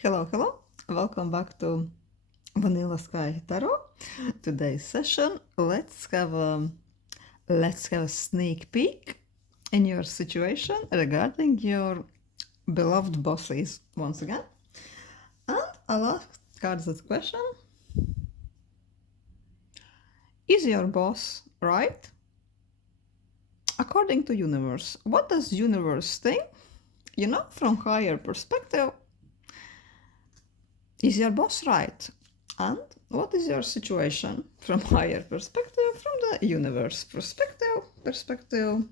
Hello. Welcome back to Vanilla Sky Tarot. Today's session, let's have a sneak peek in your situation regarding your beloved bosses once again. And I'll ask cards that question. Is your boss right? According to universe, what does universe think? From higher perspective, is your boss right? And what is your situation from higher perspective, from the universe perspective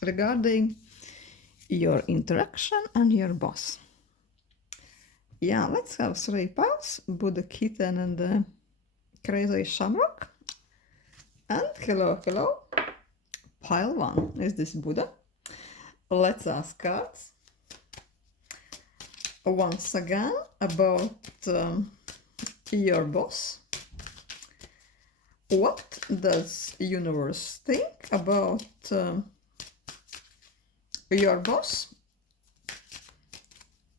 regarding your interaction and your boss? Yeah, let's have 3 piles, Buddha Kitten and the Crazy Shamrock. And hello. Pile 1 is this Buddha. Let's ask cards once again about your boss. What does universe think about your boss?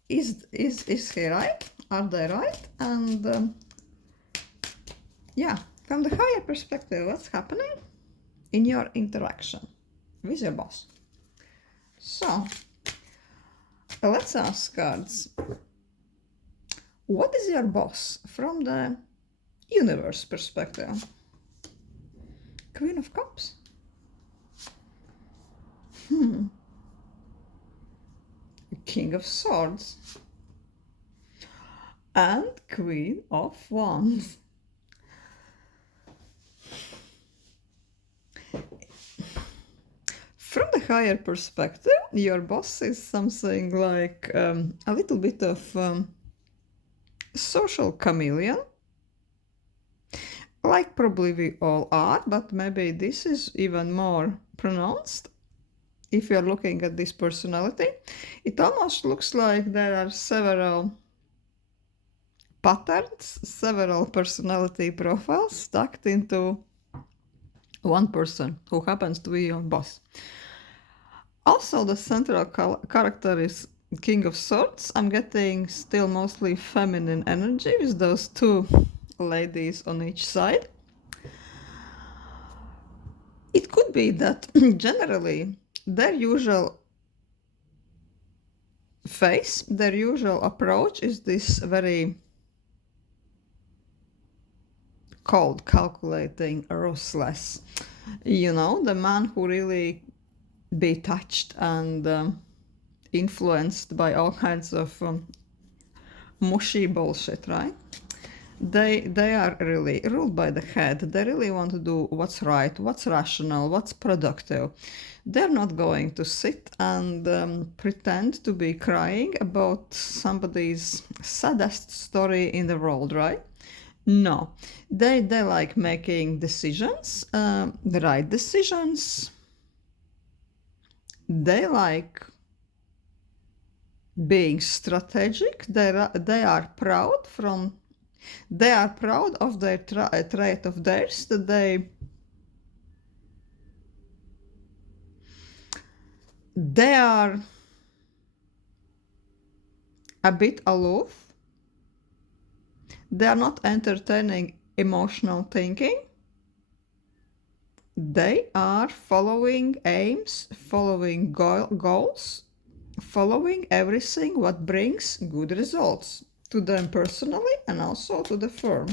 Is he right? Are they right? And from the higher perspective, what's happening in your interaction with your boss? So let's ask cards. What is your boss from the universe perspective? Queen of Cups. King of Swords. And Queen of Wands. From the higher perspective, your boss is something like a little bit of social chameleon, like probably we all are, but maybe this is even more pronounced. If you're looking at this personality, it almost looks like there are several patterns, several personality profiles stacked into one person who happens to be your boss. Also, the central character is King of Swords. I'm getting still mostly feminine energy with those 2 ladies on each side. It could be that generally their usual face, their usual approach is this very cold, calculating, ruthless. The man who really be touched and influenced by all kinds of mushy bullshit, right? They are really ruled by the head. They really want to do what's right, what's rational, what's productive. They're not going to sit and pretend to be crying about somebody's saddest story in the world, right? No, they like making decisions, the right decisions. They like being strategic. They are proud of their trait of theirs, that they are a bit aloof. They are not entertaining emotional thinking. They are following aims, following goals, following everything what brings good results to them personally and also to the firm.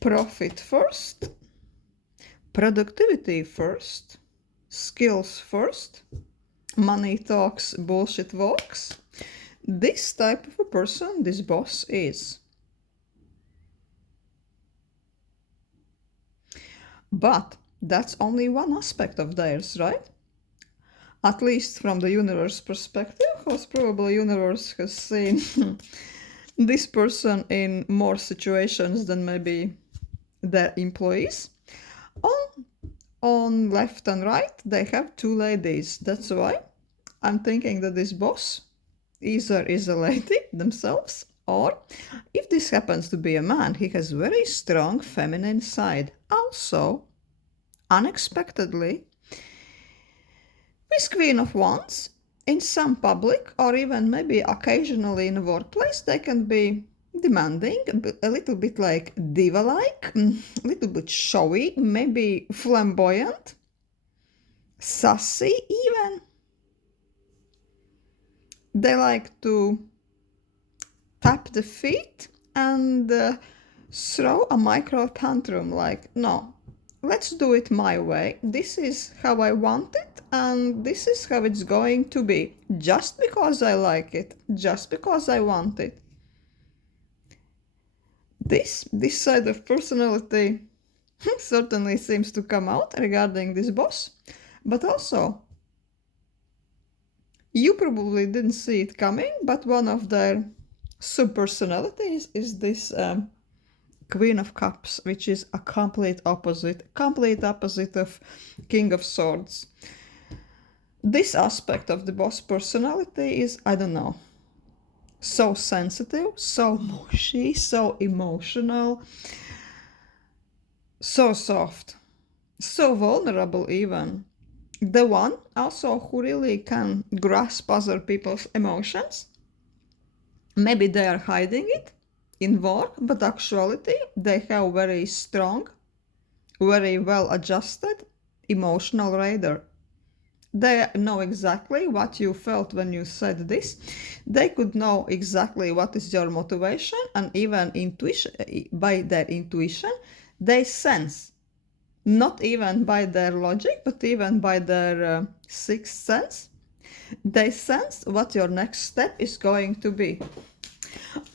Profit first, productivity first, skills first, money talks, bullshit walks. This type of a person this boss is. But that's only one aspect of theirs, right? At least from the universe perspective, because probably universe has seen this person in more situations than maybe their employees. On left and right, they have 2 ladies. That's why I'm thinking that this boss either is a lady themselves, or if this happens to be a man, he has very strong feminine side. Also, unexpectedly, with Queen of Wands, in some public or even maybe occasionally in a workplace, they can be demanding, a little bit like diva-like, a little bit showy, maybe flamboyant, sassy even. They like to tap the feet and throw a micro tantrum like, no, let's do it my way. This is how I want it, and this is how it's going to be. Just because I like it, just because I want it. This side of personality certainly seems to come out regarding this boss, but also you probably didn't see it coming, but one of their subpersonalities is this Queen of Cups, which is a complete opposite of King of Swords. This aspect of the boss personality is, I don't know, so sensitive, so mushy, so emotional, so soft, so vulnerable even. The one also who really can grasp other people's emotions. Maybe they are hiding it in work, but actually they have very strong, very well adjusted emotional radar. They know exactly what you felt when you said this. They could know exactly what is your motivation, and even by their intuition, they sense, not even by their logic, but even by their sixth sense, they sense what your next step is going to be.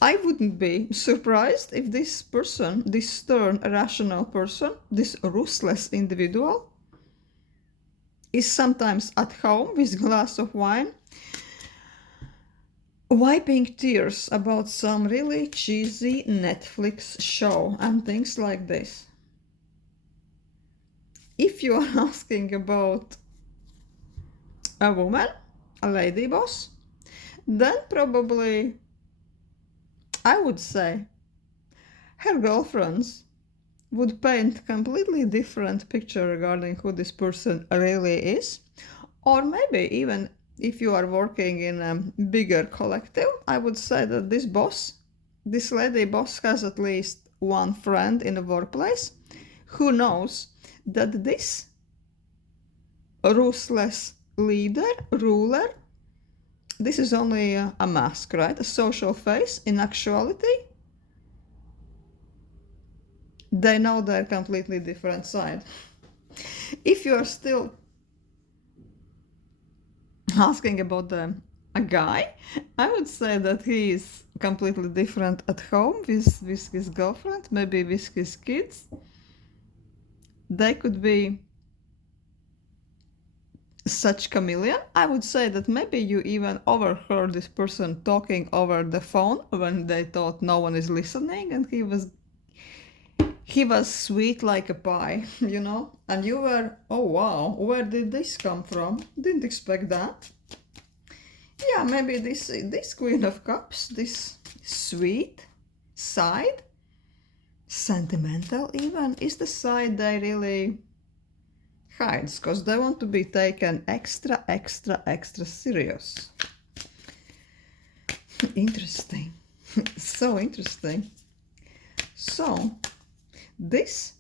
I wouldn't be surprised if this person, this stern, rational person, this ruthless individual, is sometimes at home with a glass of wine, wiping tears about some really cheesy Netflix show and things like this. If you are asking about a woman, a lady boss, then probably I would say her girlfriends would paint completely different picture regarding who this person really is. Or maybe even if you are working in a bigger collective, I would say that this lady boss has at least one friend in the workplace who knows that this ruthless ruler, this is only a mask, right? A social face. In actuality, they know their completely different side. If you are still asking about a guy, I would say that he is completely different at home with his girlfriend, maybe with his kids. They could be such chameleon. I would say that maybe you even overheard this person talking over the phone when they thought no one is listening, and he was sweet like a pie, you know? And you were, oh wow, where did this come from? Didn't expect that. Yeah, maybe this Queen of Cups, this sweet side, sentimental even, is the side they really hides, because they want to be taken extra serious. Interesting. So interesting. So, these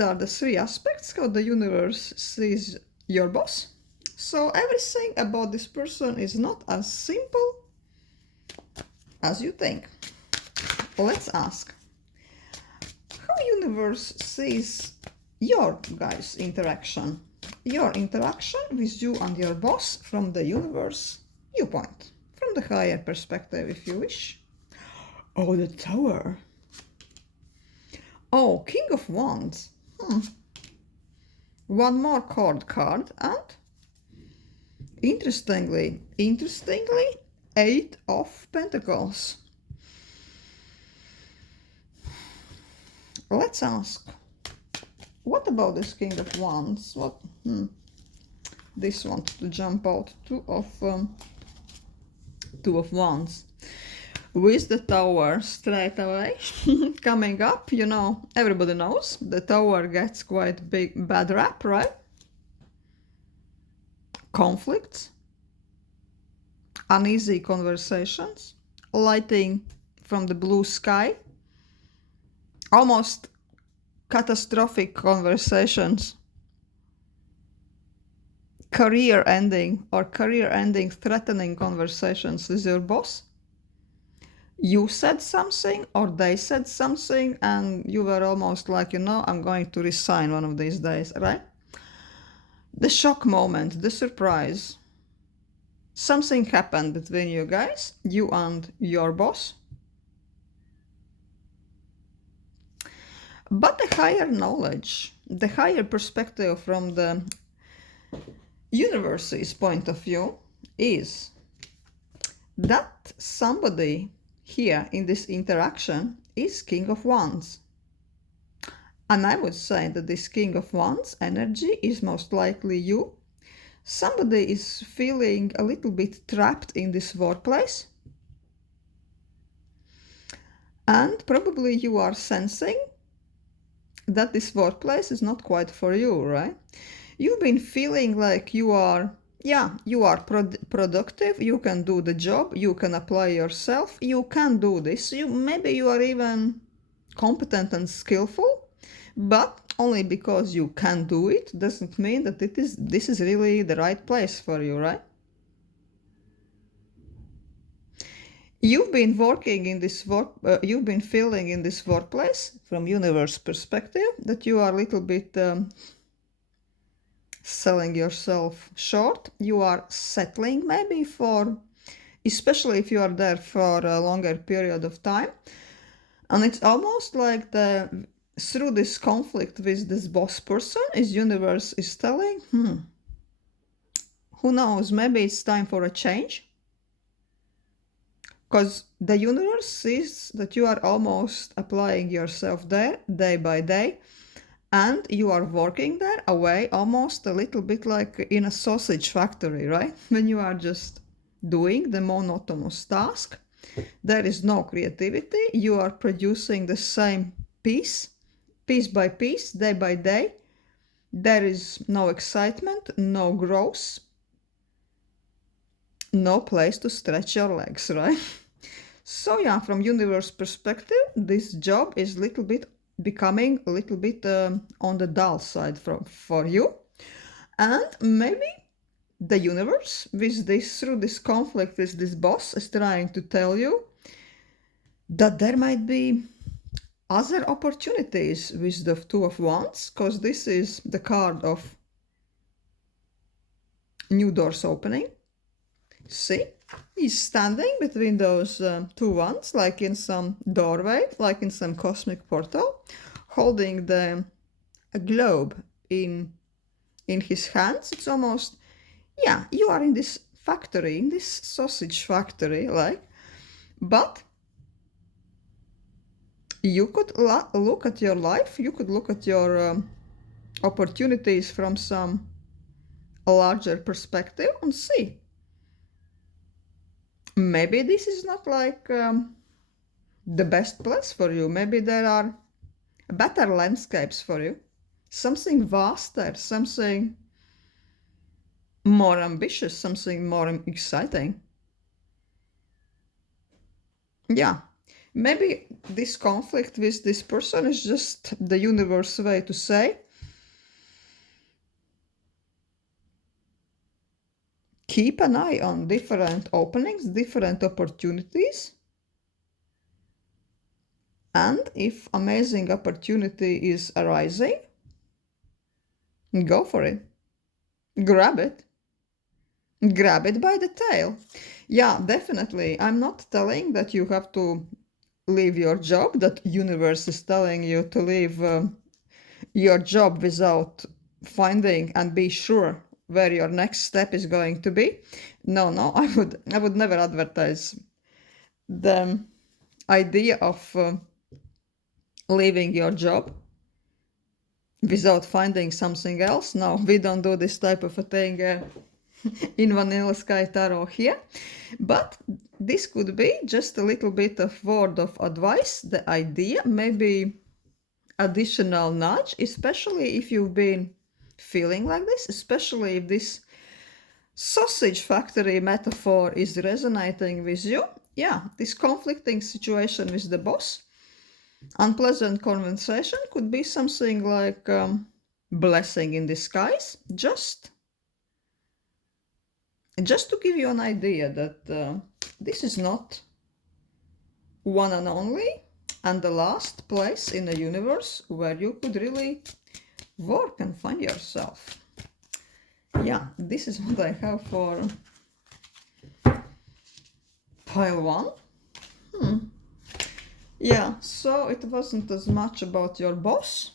are the three aspects how the universe sees your boss. So everything about this person is not as simple as you think. Let's ask, how universe sees your guys' interaction? Your interaction with you and your boss from the universe viewpoint, from the higher perspective if you wish. Oh, the Tower. Oh, King of Wands. One more card, and interestingly, Eight of Pentacles. Let's ask, what about this King of Wands? What? This one to jump out. Two of Wands. With the Tower straight away coming up, you know, everybody knows the Tower gets quite bad rap, right? conflicts, uneasy conversations, lighting from the blue sky, almost catastrophic conversations, career ending or career ending threatening conversations with your boss. You said something or they said something and you were almost like, I'm going to resign one of these days, right? The shock moment, the surprise. Something happened between you guys, you and your boss. But the higher knowledge, the higher perspective from the universe's point of view is that somebody here in this interaction is King of Wands. And I would say that this King of Wands energy is most likely you. Somebody is feeling a little bit trapped in this workplace. And probably you are sensing that this workplace is not quite for you, right? You've been feeling like you are productive, you can do the job, you can apply yourself, you can do this. Maybe you are even competent and skillful, but only because you can do it doesn't mean that this is really the right place for you, right? You've been working in this you've been feeling in this workplace from universe perspective that you are a little bit selling yourself short. You are settling maybe especially if you are there for a longer period of time. And it's almost like through this conflict with this boss person, universe is telling, who knows, maybe it's time for a change. Because the universe sees that you are almost applying yourself there day by day, and you are working there away almost a little bit like in a sausage factory, right? When you are just doing the monotonous task, there is no creativity, you are producing the same piece by piece, day by day. There is no excitement, no growth, no place to stretch your legs, right? So yeah, from universe perspective, this job is becoming a little bit on the dull side for you. And maybe the universe, through this conflict with this boss, is trying to tell you that there might be other opportunities with the Two of Wands, because this is the card of new doors opening. See, he's standing between those two wands, like in some doorway, like in some cosmic portal, holding a globe in his hands. It's almost, you are in this factory, in this sausage factory, but you could look at your life, you could look at your opportunities from some larger perspective and see. Maybe this is not like the best place for you. Maybe there are better landscapes for you. Something vaster, something more ambitious, something more exciting. Yeah, maybe this conflict with this person is just the universe way to say, keep an eye on different openings, different opportunities. And if amazing opportunity is arising, go for it. Grab it. Grab it by the tail. Yeah, definitely. I'm not telling that you have to leave your job, that universe is telling you to leave your job without finding and be sure where your next step is going to be. No, I would never advertise the idea of leaving your job without finding something else. No, we don't do this type of a thing in Vanilla Sky Tarot here. But this could be just a little bit of word of advice, the idea, maybe additional nudge, especially if you've been feeling like this, especially if this sausage factory metaphor is resonating with you. Yeah, this conflicting situation with the boss, unpleasant conversation could be something like blessing in disguise. Just to give you an idea that this is not one and only and the last place in the universe where you could really work and find yourself. Yeah, this is what I have for pile 1. Yeah, so it wasn't as much about your boss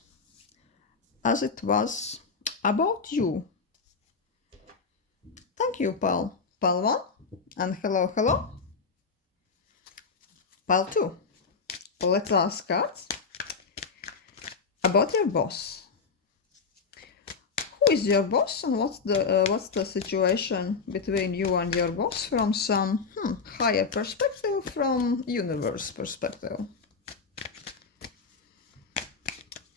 as it was about you. Thank you, pile 1, and hello, hello. Pile 2. Let's ask cards about your boss. Who is your boss, and what's the situation between you and your boss from some higher perspective, from universe perspective?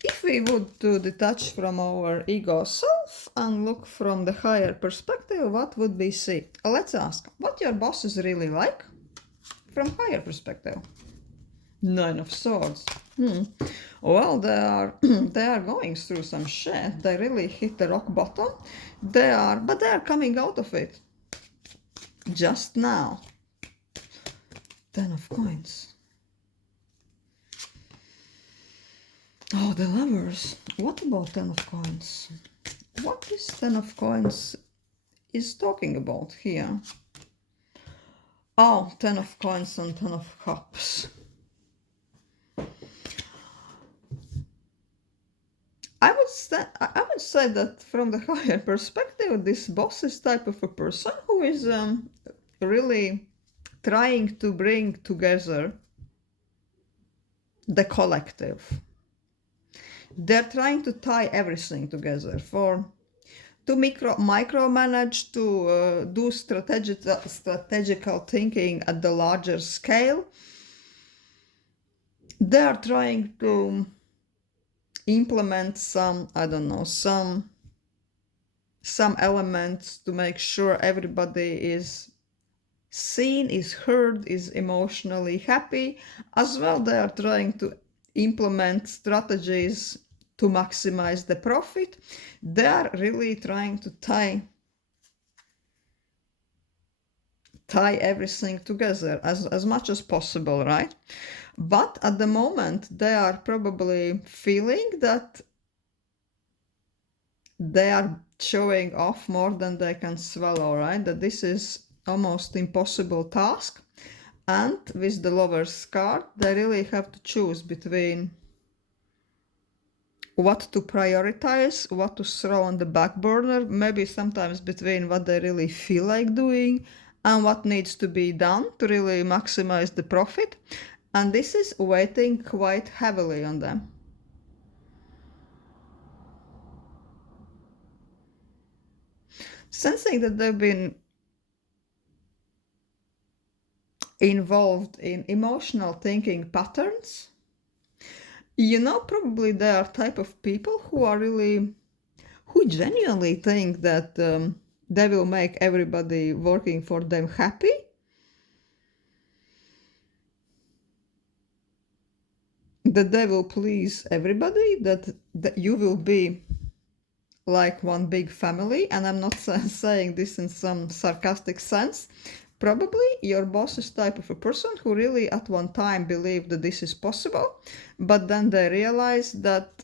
If we would detach from our ego self and look from the higher perspective, what would we see? Let's ask what your boss is really like from higher perspective. 9 of Swords. Well, they are going through some shit. They really hit the rock bottom. But they are coming out of it. Just now. 10 of Coins. Oh, the Lovers. What about 10 of Coins? What is 10 of Coins is talking about here? Oh, 10 of Coins and 10 of Cups. I would say that from the higher perspective, this boss is type of a person who is really trying to bring together the collective. They're trying to tie everything together to micromanage, to do strategical thinking at the larger scale. They are trying to implement some elements to make sure everybody is seen, is heard, is emotionally happy. As well, they are trying to implement strategies to maximize the profit. They are really trying to tie everything together as much as possible, right? But at the moment, they are probably feeling that they are showing off more than they can swallow, right? That this is almost impossible task. And with the Lover's card, they really have to choose between what to prioritize, what to throw on the back burner, maybe sometimes between what they really feel like doing and what needs to be done to really maximize the profit. And this is weighing quite heavily on them. Sensing that they've been involved in emotional thinking patterns, probably they are type of people who genuinely think that they will make everybody working for them happy. That they will please everybody, that you will be like one big family. And I'm not saying this in some sarcastic sense. Probably your boss is type of a person who really at one time believed that this is possible, but then they realize that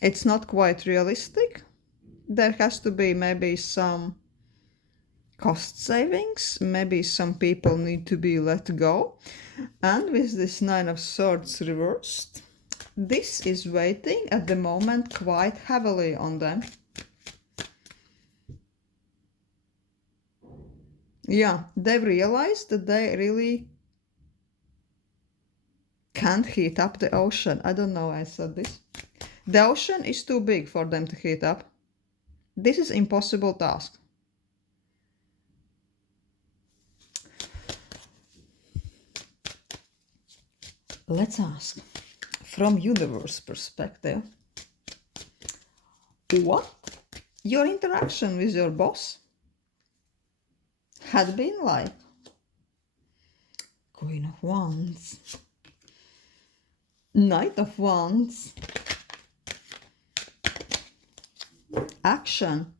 it's not quite realistic. There has to be maybe some cost savings, maybe some people need to be let go. And with this 9 of Swords reversed, this is weighing at the moment quite heavily on them. Yeah, they've realized that they really can't heat up the ocean. I don't know why I said this. The ocean is too big for them to heat up. This is impossible task. Let's ask, from universe perspective, what your interaction with your boss had been like. Queen of Wands, Knight of Wands, action,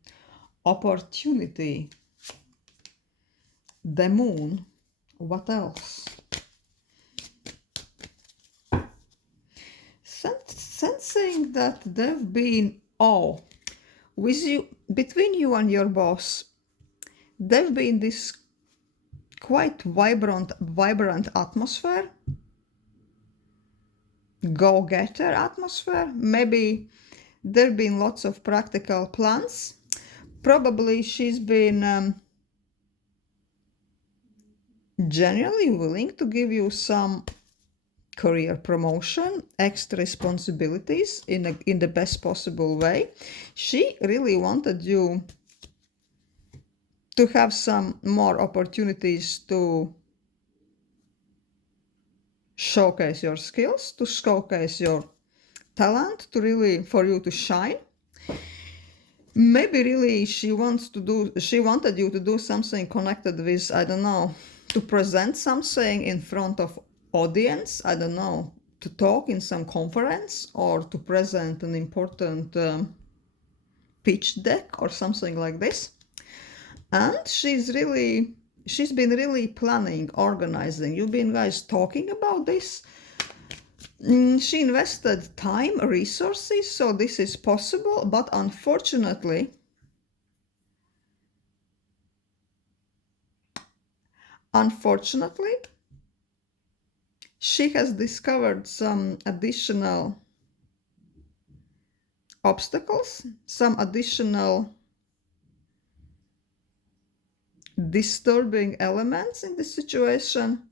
opportunity, the Moon. What else? Sensing that there've been, with you, between you and your boss, there've been this quite vibrant atmosphere, go-getter atmosphere. Maybe there've been lots of practical plans. Probably she's been genuinely willing to give you some career promotion, extra responsibilities in the best possible way. She really wanted you to have some more opportunities to showcase your skills, to showcase your talent, to really for you to shine. Maybe really she wanted you to do something connected with, I don't know, to present something in front of audience, I don't know, to talk in some conference or to present an important pitch deck or something like this. And she's been really planning, organizing. You've been guys talking about this. She invested time, resources, so this is possible, but unfortunately, she has discovered some additional obstacles, some additional disturbing elements in this situation.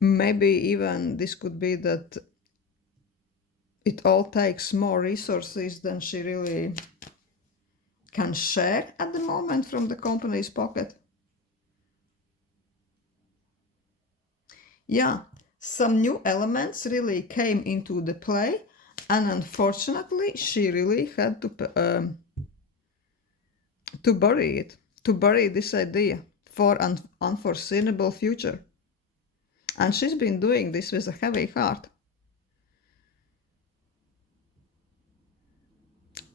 Maybe even this could be that it all takes more resources than she really can share at the moment from the company's pocket. Yeah, some new elements really came into the play, and unfortunately she really had to bury this idea for an unforeseeable future. And she's been doing this with a heavy heart.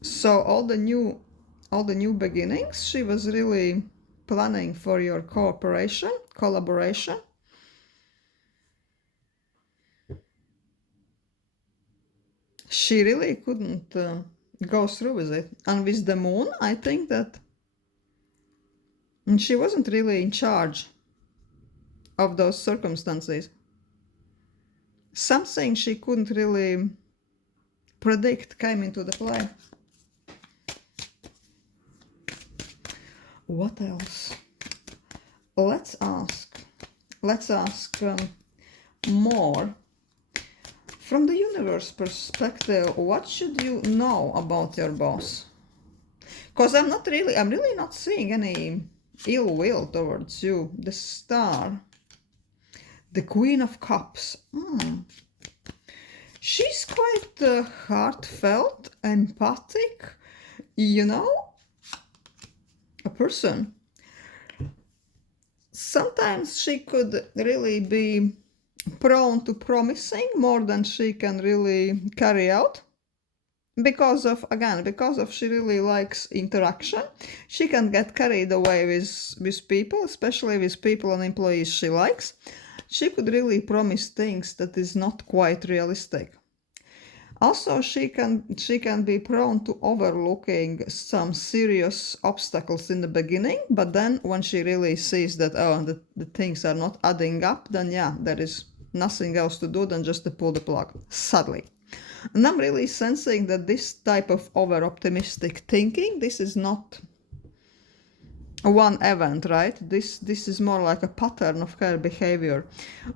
So all the new beginnings, she was really planning for your collaboration. She really couldn't go through with it. And with the Moon, I think that she wasn't really in charge of those circumstances. Something she couldn't really predict came into the play. What else? Let's ask more from the universe perspective. What should you know about your boss? Because I'm really not seeing any ill will towards you. The Star, the Queen of Cups. She's quite heartfelt, empathic, a person. Sometimes she could really be prone to promising more than she can really carry out. Because of she really likes interaction. She can get carried away with people, especially with people and employees she likes. She could really promise things that is not quite realistic. Also, she can be prone to overlooking some serious obstacles in the beginning, but then when she really sees that the things are not adding up, then yeah, there is nothing else to do than just to pull the plug, sadly. And I'm really sensing that this type of over-optimistic thinking, this is not one event, right? This is more like a pattern of her behavior.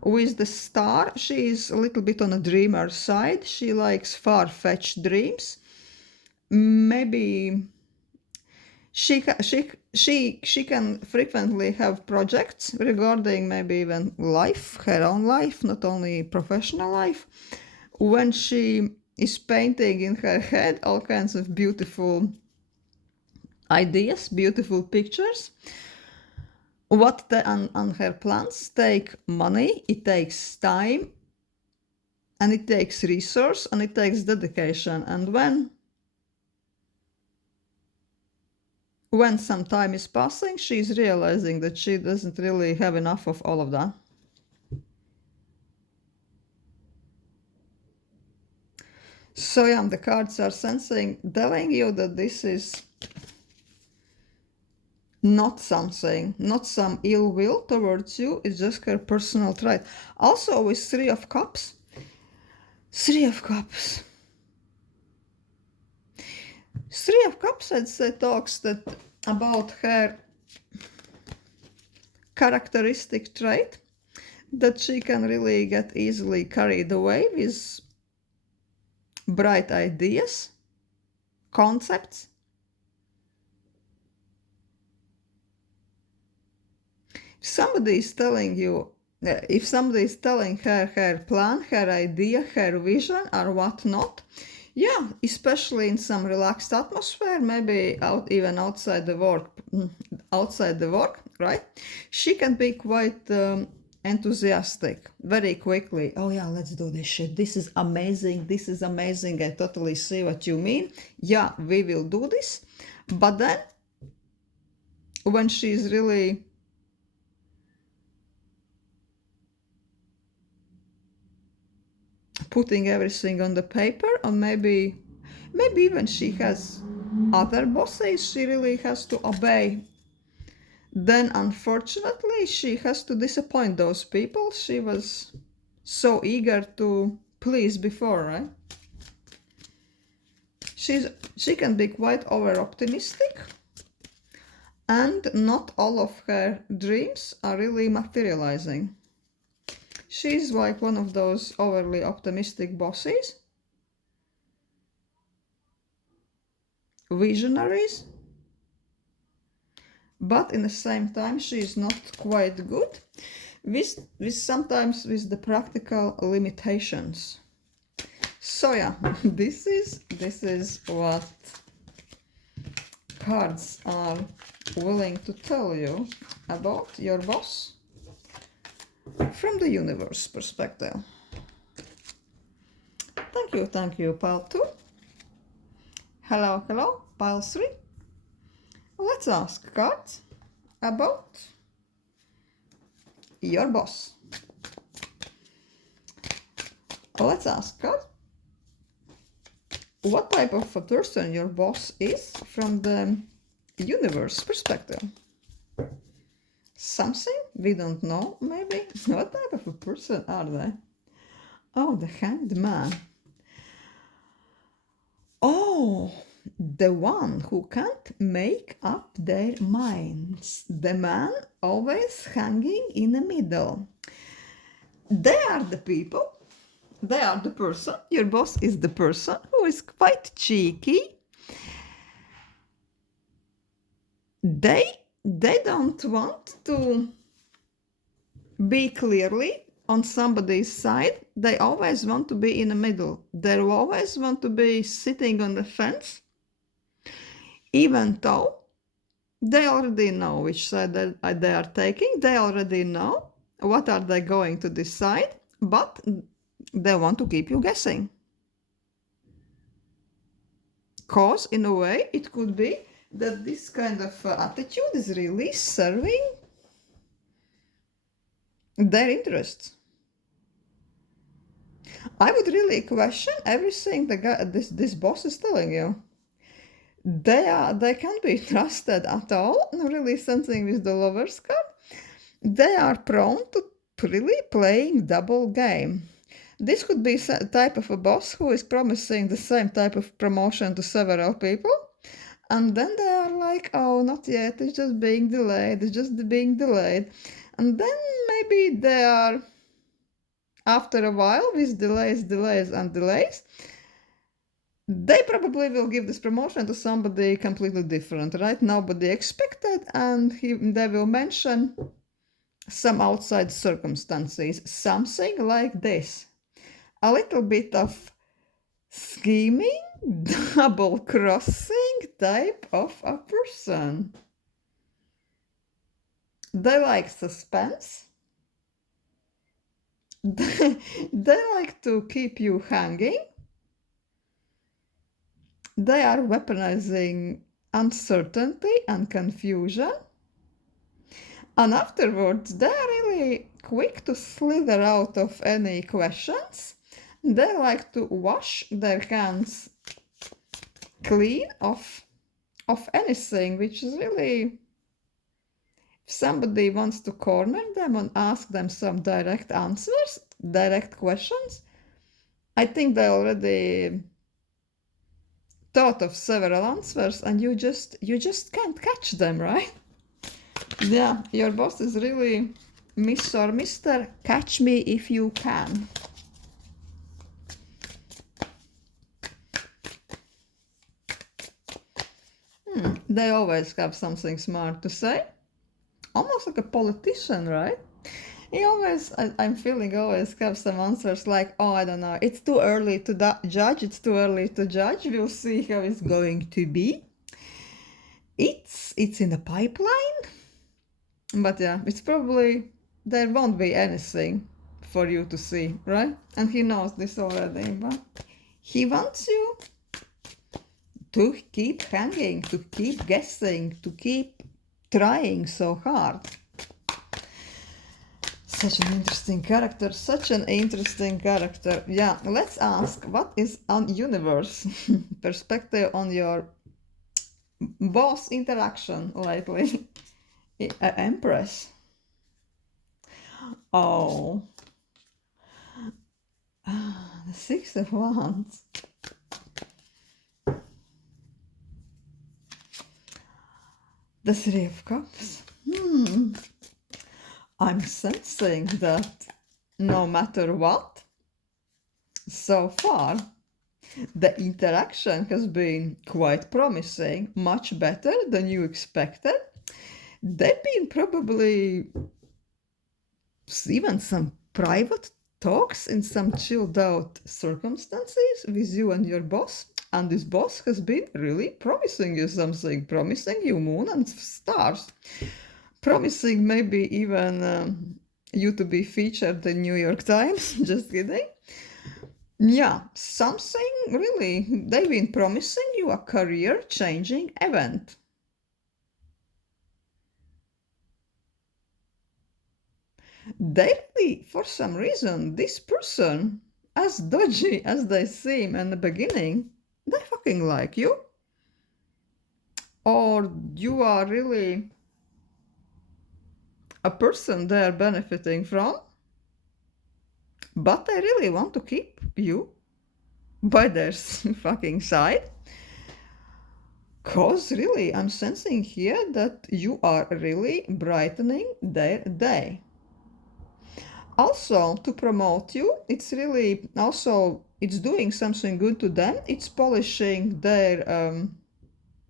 With the Star, she is a little bit on a dreamer side. She likes far-fetched dreams. Maybe she can frequently have projects regarding maybe even life, her own life, not only professional life. When she is painting in her head all kinds of beautiful ideas, beautiful pictures. What on her plans take money, it takes time, and it takes resource, and it takes dedication. And when some time is passing, she's realizing that she doesn't really have enough of all of that. So yeah, the cards are telling you that this is not something, not some ill will towards you, it's just her personal trait. Also with Three of Cups, Three of Cups. Three of Cups, I'd say, talks about her characteristic trait, that she can really get easily carried away with bright ideas, concepts. Somebody is telling you, if somebody is telling her plan, her idea, her vision, or whatnot, yeah, especially in some relaxed atmosphere, maybe even outside the work, right? She can be quite enthusiastic very quickly. Oh yeah, let's do this shit. This is amazing. This is amazing. I totally see what you mean. Yeah, we will do this. But then, when she's really putting everything on the paper, or maybe even she has other bosses she really has to obey, then unfortunately she has to disappoint those people she was so eager to please before, right? She can be quite over optimistic, and not all of her dreams are really materializing. She's like one of those overly optimistic bosses, visionaries, but in the same time she is not quite good with sometimes with the practical limitations. So yeah, this is what cards are willing to tell you about your boss from the universe perspective. Thank you, pile 2. Hello, pile 3. Let's ask cards about your boss. Let's ask cards what type of a person your boss is from the universe perspective. Something we don't know, maybe? What type of a person are they? Oh, the Hanged Man. Oh, the one who can't make up their minds. The man always hanging in the middle. They are the people. They are the person. Your boss is the person who is quite cheeky. They don't want to be clearly on somebody's side. They always want to be in the middle. They always want to be sitting on the fence, even though they already know which side they are taking. They already know what are they going to decide, but they want to keep you guessing. Cause in a way it could be that this kind of attitude is really serving their interests. I would really question everything this boss is telling you. They can't be trusted at all. Really, something with the Lovers card. They are prone to really playing double game. This could be a type of a boss who is promising the same type of promotion to several people, and then they are like, oh, not yet, it's just being delayed, and then maybe they are, after a while, with delays, they probably will give this promotion to somebody completely different, right? Nobody expected, and they will mention some outside circumstances, something like this. A little bit of scheming, double-crossing type of a person. They like suspense. They like to keep you hanging. They are weaponizing uncertainty and confusion. And afterwards, they are really quick to slither out of any questions. They like to wash their hands clean of anything, which is really, if somebody wants to corner them and ask them some direct answers, direct questions, I think they already thought of several answers and you just can't catch them, right? Yeah, your boss is really Miss or Mr. Catch me if you can. They always have something smart to say. Almost like a politician, right? He always, I'm feeling, always have some answers like, oh, I don't know, it's too early to judge, it's too early to judge, we'll see how it's going to be. It's in the pipeline, but yeah, it's probably, there won't be anything for you to see, right? And he knows this already, but he wants you to keep hanging, to keep guessing, to keep trying so hard. Such an interesting character, such an interesting character. Yeah, let's ask, what is on universe perspective on your boss interaction lately? Empress. Oh. The Six of Wands. The Three of Cups. I'm sensing that no matter what, so far, the interaction has been quite promising, much better than you expected. They've been probably even some private talks in some chilled out circumstances with you and your boss. And this boss has been really promising you something, promising you moon and stars, promising maybe even you to be featured in New York Times. Just kidding. Yeah, something really, they've been promising you a career changing event. They really, for some reason, this person, as dodgy as they seem in the beginning, they fucking like you. Or you are really a person they're benefiting from, but they really want to keep you by their fucking side. Cause really, I'm sensing here that you are really brightening their day. Also, to promote you, it's really also, it's doing something good to them. It's polishing their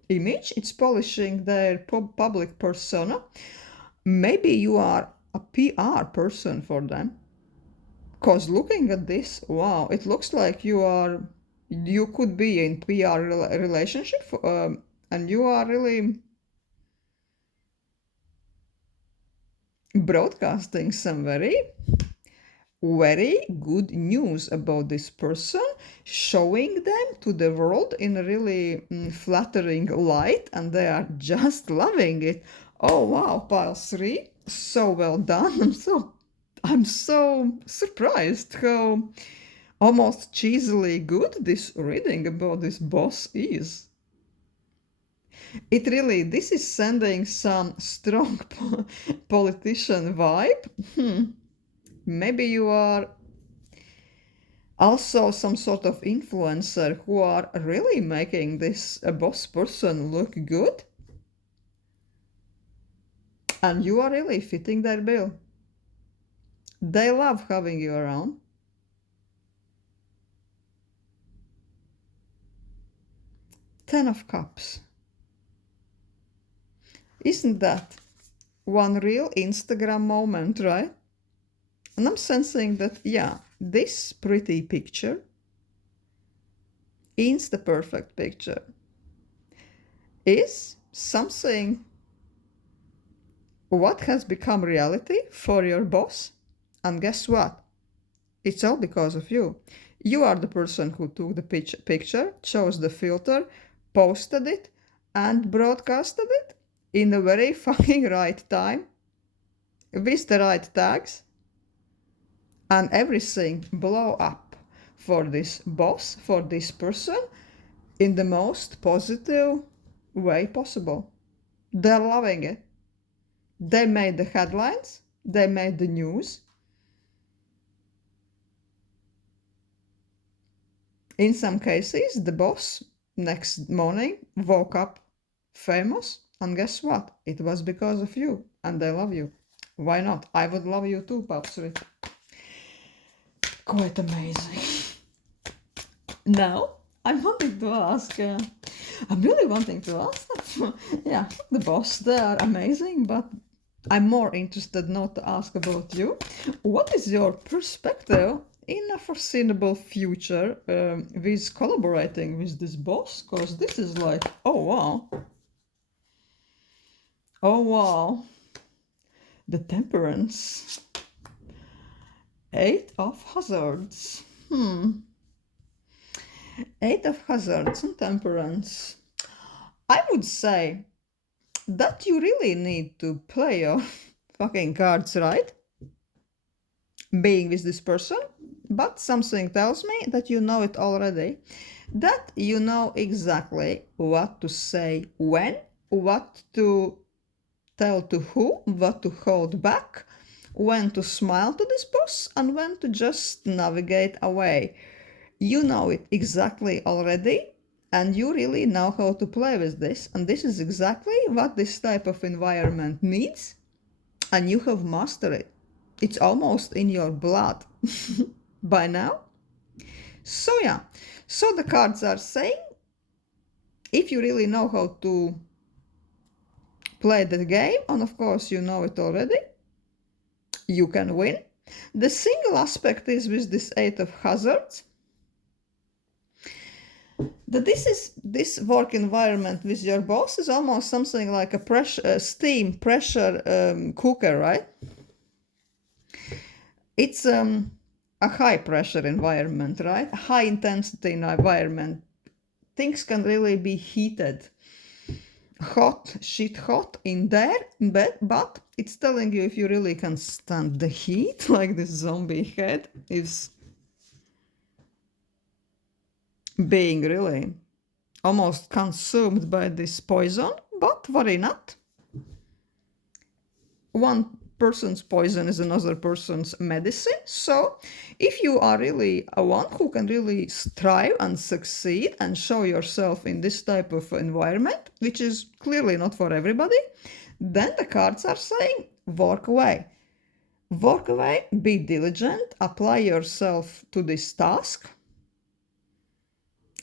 image, it's polishing their public persona. Maybe you are a PR person for them. Because looking at this, wow, it looks like you could be in PR relationship and you are really broadcasting some very good news about this person, showing them to the world in a really flattering light, and they are just loving it. Oh wow, pile 3, so well done. I'm so surprised how almost cheesily good this reading about this boss is. It really, this is sending some strong politician vibe. Maybe you are also some sort of influencer who are really making this boss person look good. And you are really fitting their bill. They love having you around. Ten of Cups. Isn't that one real Instagram moment, right? And I'm sensing that, yeah, this pretty picture is the perfect picture. Is something what has become reality for your boss? And guess what? It's all because of you. You are the person who took the picture, chose the filter, posted it, and broadcasted it in the very fucking right time with the right tags, and everything blow up for this boss, for this person, in the most positive way possible. They're loving it. They made the headlines, they made the news. In some cases, the boss next morning woke up famous, and guess what? It was because of you, and they love you. Why not? I would love you too, Papsri. Quite amazing. Now, I'm wanting to ask, I'm really wanting to ask, yeah, the boss, they are amazing, but I'm more interested not to ask about you. What is your perspective in a foreseeable future with collaborating with this boss? Because this is like, oh wow. Oh wow. The temperance. 8 of hazards. Eight of hazards and temperance. I would say that you really need to play your fucking cards right, being with this person, but something tells me that you know it already, that you know exactly what to say when, what to tell to who, what to hold back, when to smile to this boss, and when to just navigate away. You know it exactly already, and you really know how to play with this, and this is exactly what this type of environment needs, and you have mastered it. It's almost in your blood by now. So yeah, so the cards are saying, if you really know how to play the game, and of course you know it already, you can win. The single aspect is with this 8 of hazards, that this work environment with your boss is almost something like a steam pressure cooker, right? It's a high pressure environment, right? High intensity environment. Things can really be heated, shit hot in there, but it's telling you if you really can stand the heat, like this zombie head is being really almost consumed by this poison, but worry not. One person's poison is another person's medicine. So if you are really a one who can really strive and succeed and show yourself in this type of environment, which is clearly not for everybody, then the cards are saying work away. Work away, be diligent, apply yourself to this task,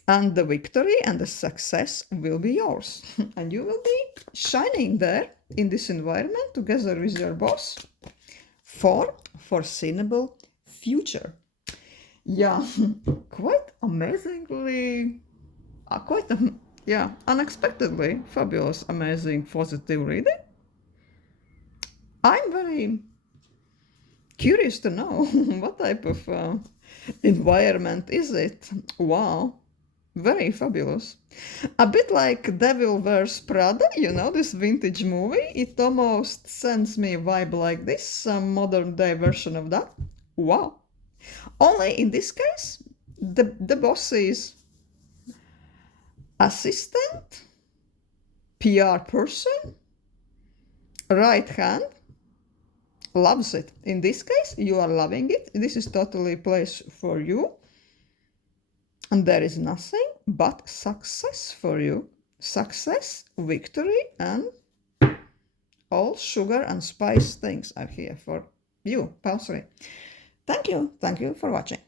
and the victory and the success will be yours. And you will be shining there in this environment together with your boss for foreseeable future. Yeah, quite amazingly, unexpectedly fabulous, amazing, positive reading. I'm very curious to know what type of environment is it. Wow. Very fabulous. A bit like Devil Wears Prada, you know, this vintage movie. It almost sends me a vibe like this, some modern day version of that. Wow. Only in this case, the boss is assistant, PR person, right hand, loves it. In this case, you are loving it. This is totally place for you. And there is nothing but success for you. Success, victory, and all sugar and spice things are here for you, Palsary. Thank you for watching.